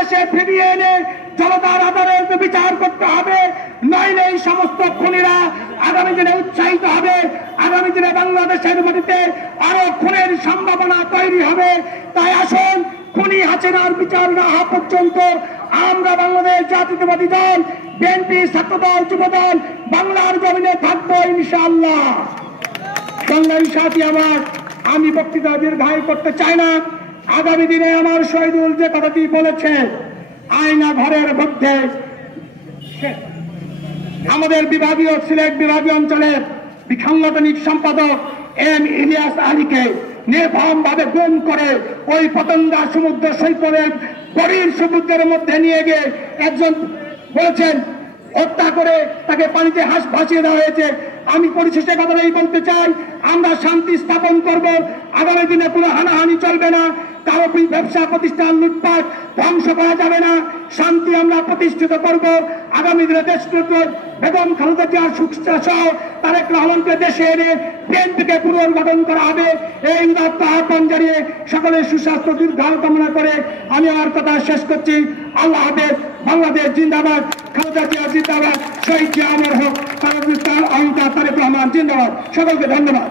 বাংলাদেশে ফিরিয়ে এনে জনতার আদালতে বিচার করতে হবে, নইলে এই সমস্ত খুনিরা আগামী দিনে উৎসাহিত হবে। আগামী দিনে বাংলাদেশের মাটিতে আরো খুনের সম্ভাবনা তৈরি হবে। তাই আসুন, খুনি হাসিনার বিচার না হওয়া পর্যন্ত আমরা বাংলাদেশ জাতীয়তাবাদী দল, বিএনপি, ছাত্রদল, যুবদল বাংলার জমিনে থাকবো ইনশাআল্লাহ। বাংলার সাথী আমি বক্তৃতা দীর্ঘায়ু করতে চাই না। আগামী দিনে আমার শহীদুল যে কথাটি বলেছে, আয়না ঘরের মধ্যে আমাদের বিভাগীয় সিলেট বিভাগীয় অঞ্চলের সাংগঠনিক সম্পাদক এম ইলিয়াস আলীকে নির্ভম ভাবে গুম করে ওই পতঙ্গা সমুদ্র সৈকতের গভীর সমুদ্রের মধ্যে নিয়ে গিয়ে একজন বলেছেন হত্যা করে তাকে পানিতে ভাসিয়ে দেওয়া হয়েছে। আমি পরিশেষে কথাটাই বলতে চাই, আমরা শান্তি স্থাপন করব। আগামী দিনে কোনো হানাহানি চলবে না, কারো ব্যবসা প্রতিষ্ঠান লুটপাট ধ্বংস করা যাবে না। শান্তি আমরা প্রতিষ্ঠিত করব। আগামী দিনে দেশকে বেগম খালেদা জিয়ার সুস্থতা সহ তারেক রহমানকে দেশে এনে বিএনপিকে পুনর্গঠন করা হবে। এই উদাত্ত আহ্বান জানিয়ে সকলের সুস্বাস্থ্য দীর্ঘায়ু কামনা করে আমি আমার কথা শেষ করছি। আল্লাহ হাফেজ। বাংলাদেশ জিন্দাবাদ, খালেদা জিয়া জিন্দাবাদ, শহীদ জিয়া অমর হোক, তারেক রহমান জিন্দাবাদ। সকলকে ধন্যবাদ।